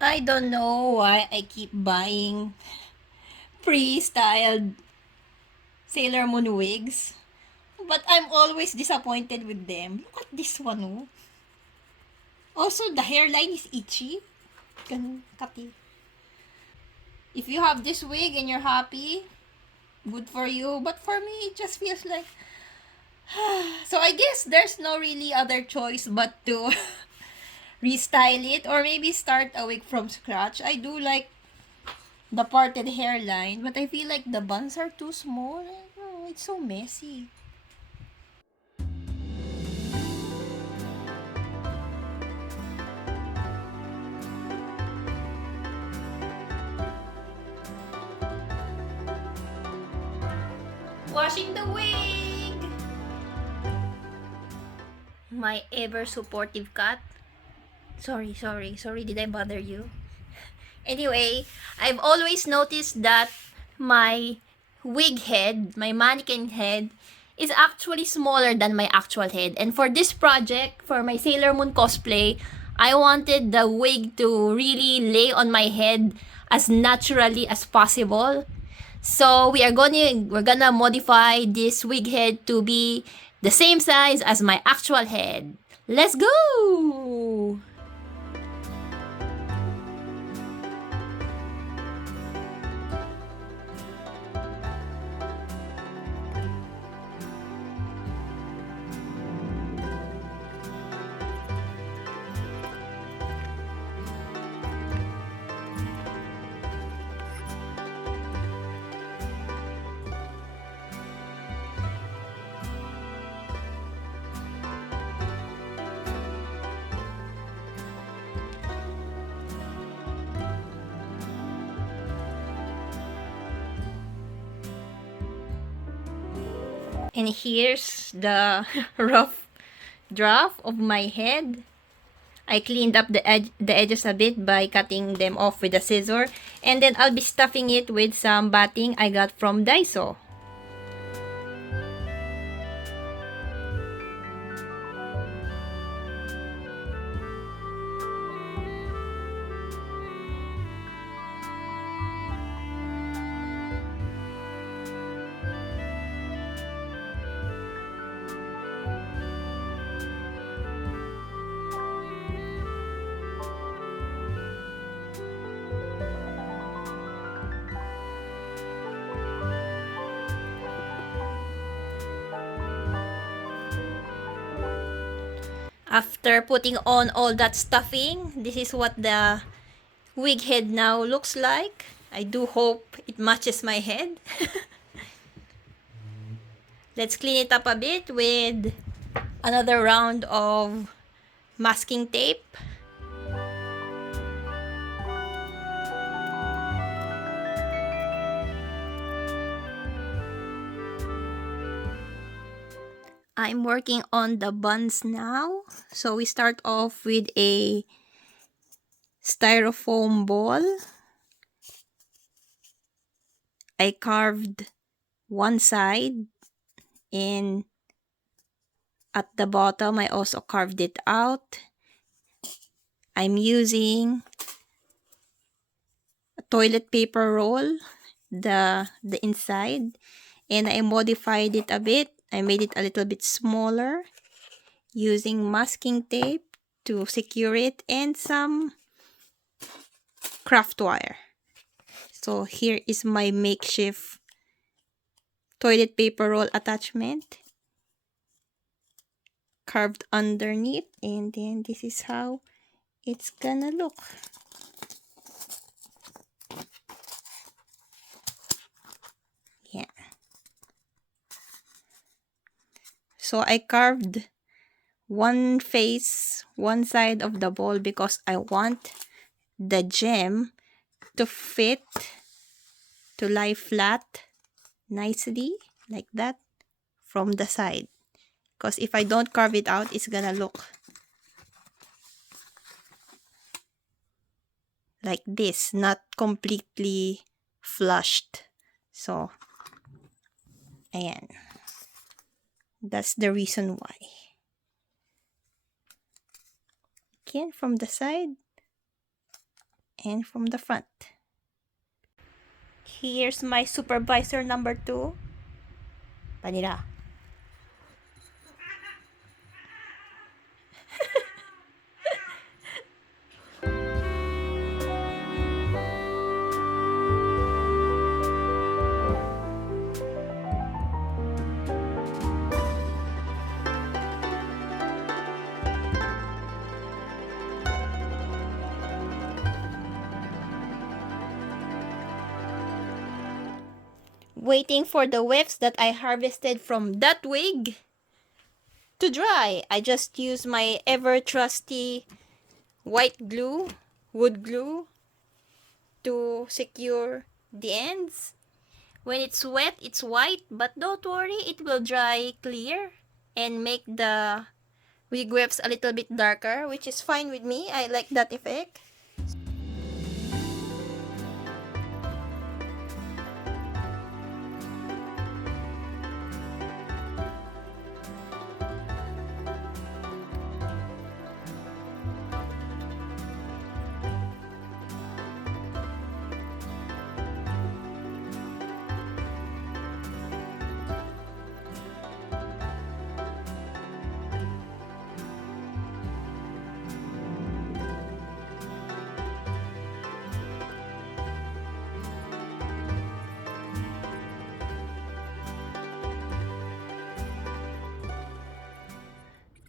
I don't know why I keep buying pre-styled Sailor Moon wigs, but I'm always disappointed with them. Look at this one, oh. Also, the hairline is itchy. Ganun, kati. If you have this wig and you're happy, good for you. But for me, it just feels like... So I guess there's no really other choice but to restyle it or maybe start a wig from scratch. I do like the parted hairline, but I feel like the buns are too small. Oh, it's so messy. Washing the wig! My ever supportive cat. Sorry, did I bother you? Anyway, I've always noticed that my wig head, my mannequin head, is actually smaller than my actual head. And for this project, for my Sailor Moon cosplay, I wanted the wig to really lay on my head as naturally as possible. So we're gonna modify this wig head to be the same size as my actual head. Let's go! And here's the rough draft of my head. I cleaned up the edges a bit by cutting them off with a scissor. And then I'll be stuffing it with some batting I got from Daiso. After putting on all that stuffing, this is what the wig head now looks like. I do hope it matches my head. Let's clean it up a bit with another round of masking tape. I'm working on the buns now. So we start off with a styrofoam ball. I carved one side and at the bottom I also carved it out. I'm using a toilet paper roll, the inside, and I modified it a bit. I made it a little bit smaller using masking tape to secure it and some craft wire. So here is my makeshift toilet paper roll attachment carved underneath, and then this is how it's gonna look. Yeah. So I carved one face, one side of the ball because I want the gem to fit, to lie flat nicely like that from the side. Because if I don't carve it out, it's gonna look like this, not completely flushed. So, ayan. That's the reason why. Again, from the side. and from the front. Here's my supervisor number 2. Panira. Waiting for the wefts that I harvested from that wig to dry. I just use my ever trusty white glue, wood glue, to secure the ends. When it's wet, it's white, but don't worry, it will dry clear and make the wig wefts a little bit darker, which is fine with me. I like that effect.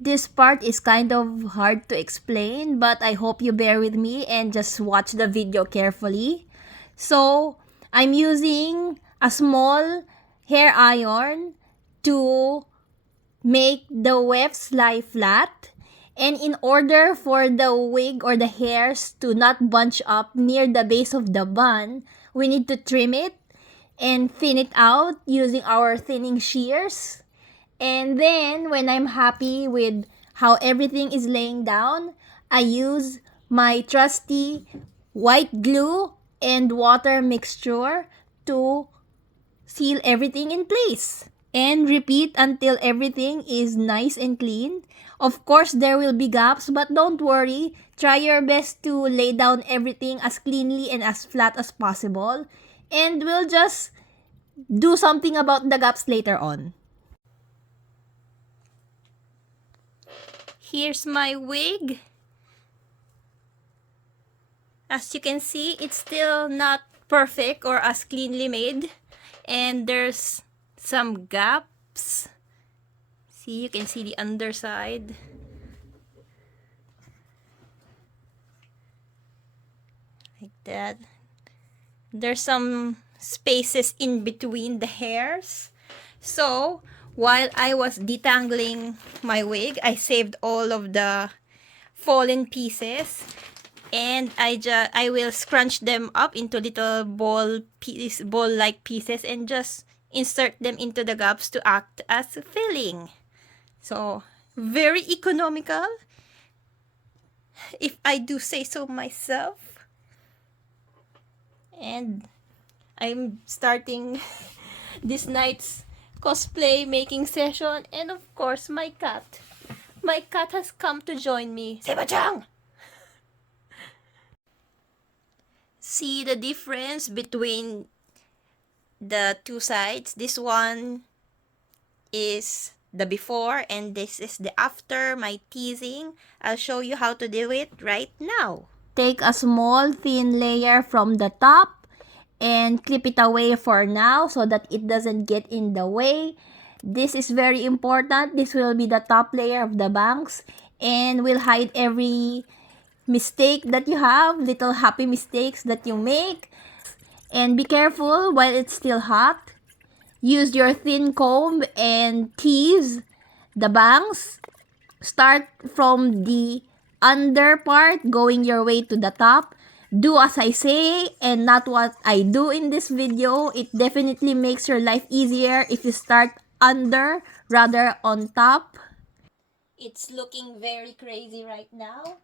This part is kind of hard to explain, but I hope you bear with me and just watch the video carefully. So, I'm using a small hair iron to make the wefts lie flat. And in order for the wig or the hairs to not bunch up near the base of the bun, we need to trim it and thin it out using our thinning shears. And then, when I'm happy with how everything is laying down, I use my trusty white glue and water mixture to seal everything in place. And repeat until everything is nice and clean. Of course, there will be gaps, but don't worry. Try your best to lay down everything as cleanly and as flat as possible. And we'll just do something about the gaps later on. Here's my wig. As you can see, it's still not perfect or as cleanly made. And there's some gaps. See, you can see the underside. Like that. There's some spaces in between the hairs. So, while I was detangling my wig, I saved all of the fallen pieces. And I will scrunch them up into little ball-like pieces and just insert them into the gaps to act as filling. So, very economical, if I do say so myself. And I'm starting this night's cosplay making session. And of course, my cat. My cat has come to join me. Seba-chan! See the difference between the two sides. This one is the before and this is the after my teasing. I'll show you how to do it right now. Take a small thin layer from the top and clip it away for now so that it doesn't get in the way. This is very important. This will be the top layer of the bangs and will hide every mistake that you have, little happy mistakes that you make. And be careful while it's still hot. Use your thin comb and tease the bangs. Start from the under part, going your way to the top. Do as I say and not what I do in this video. It definitely makes your life easier if you start under rather on top. It's looking very crazy right now.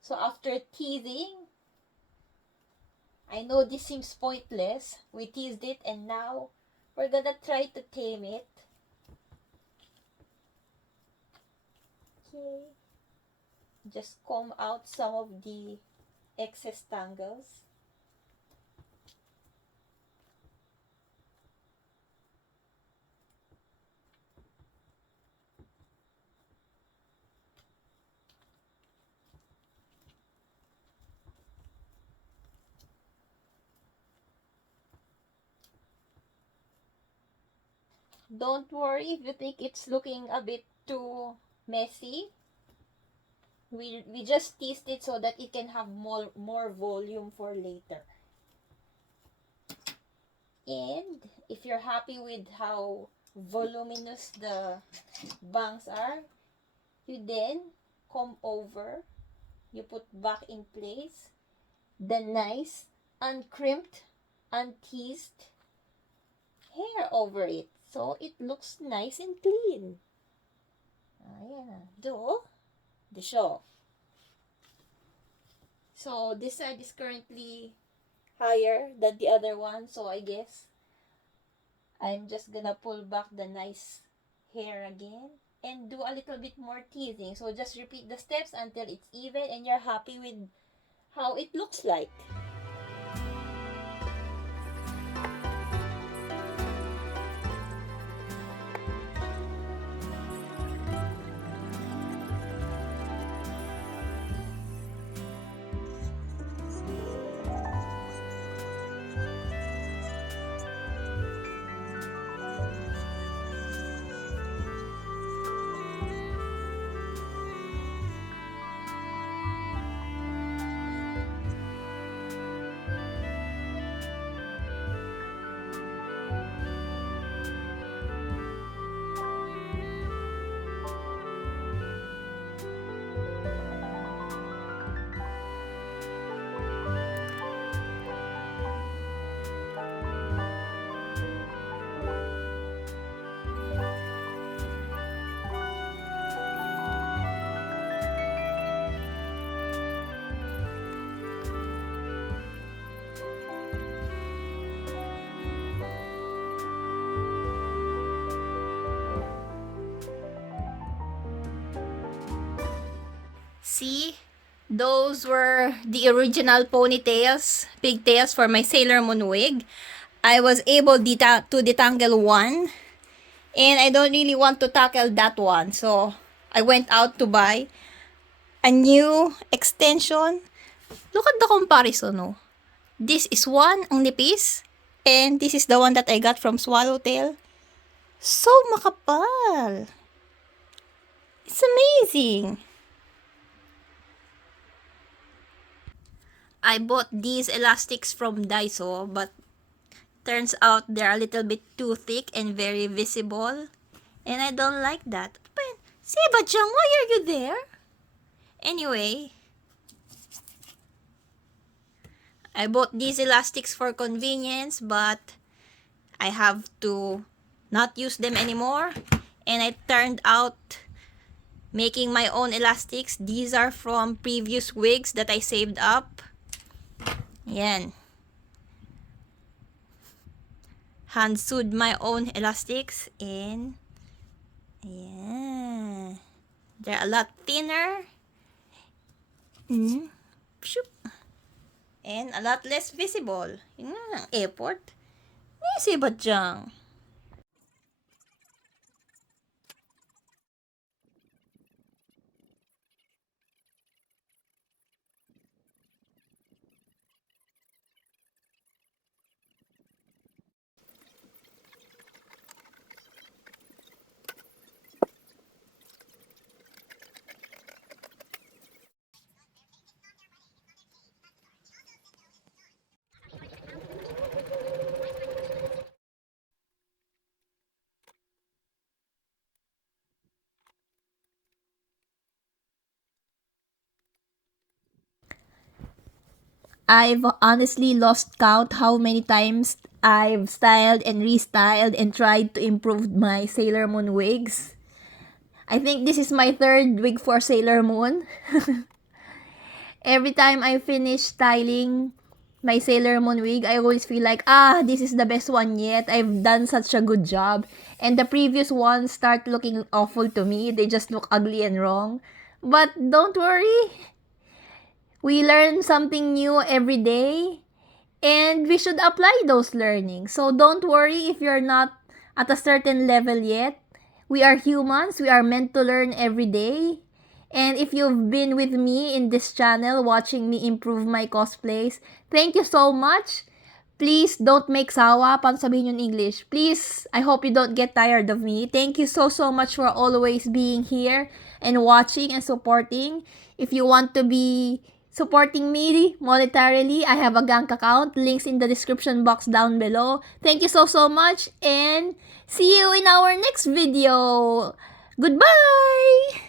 So after teasing, I know this seems pointless. We teased it and now we're gonna try to tame it. Okay. Just comb out some of the excess tangles. Don't worry if you think it's looking a bit too messy. We just teased it so that it can have more volume for later. And if you're happy with how voluminous the bangs are, you then comb over, you put back in place the nice, uncrimped, unteased hair over it. So it looks nice and clean. Ayan na. Do the show. So this side is currently higher than the other one. So I guess I'm just gonna pull back the nice hair again and do a little bit more teasing. So just repeat the steps until it's even and you're happy with how it looks like. See, those were the original ponytails, pigtails for my Sailor Moon wig. I was able to detangle one, and I don't really want to tackle that one. So, I went out to buy a new extension. Look at the comparison, no? This is one, ang nipis, and this is the one that I got from Swallowtail. So makapal. It's amazing. I bought these elastics from Daiso, but turns out they're a little bit too thick and very visible. And I don't like that. But, Seba-chan, why are you there? Anyway, I bought these elastics for convenience, but I have to not use them anymore. And I turned out making my own elastics. These are from previous wigs that I saved up. Yan. Hand sewed my own elastics and yeah, they're a lot thinner and a lot less visible. Yun nga ang effort. Nisi ba dyan? I've honestly lost count how many times I've styled and restyled and tried to improve my Sailor Moon wigs. I think this is my third wig for Sailor Moon. Every time I finish styling my Sailor Moon wig, I always feel like, this is the best one yet. I've done such a good job. And the previous ones start looking awful to me. They just look ugly and wrong. But don't worry. We learn something new every day, and we should apply those learnings. So don't worry if you're not at a certain level yet. We are humans. We are meant to learn every day. And if you've been with me in this channel watching me improve my cosplays, thank you so much. Please don't make sawa. Paano sabihin yung English? Please, I hope you don't get tired of me. Thank you so much for always being here and watching and supporting. If you want to be supporting me monetarily, I have a bank account. Links in the description box down below. Thank you so much, and see you in our next video. Goodbye!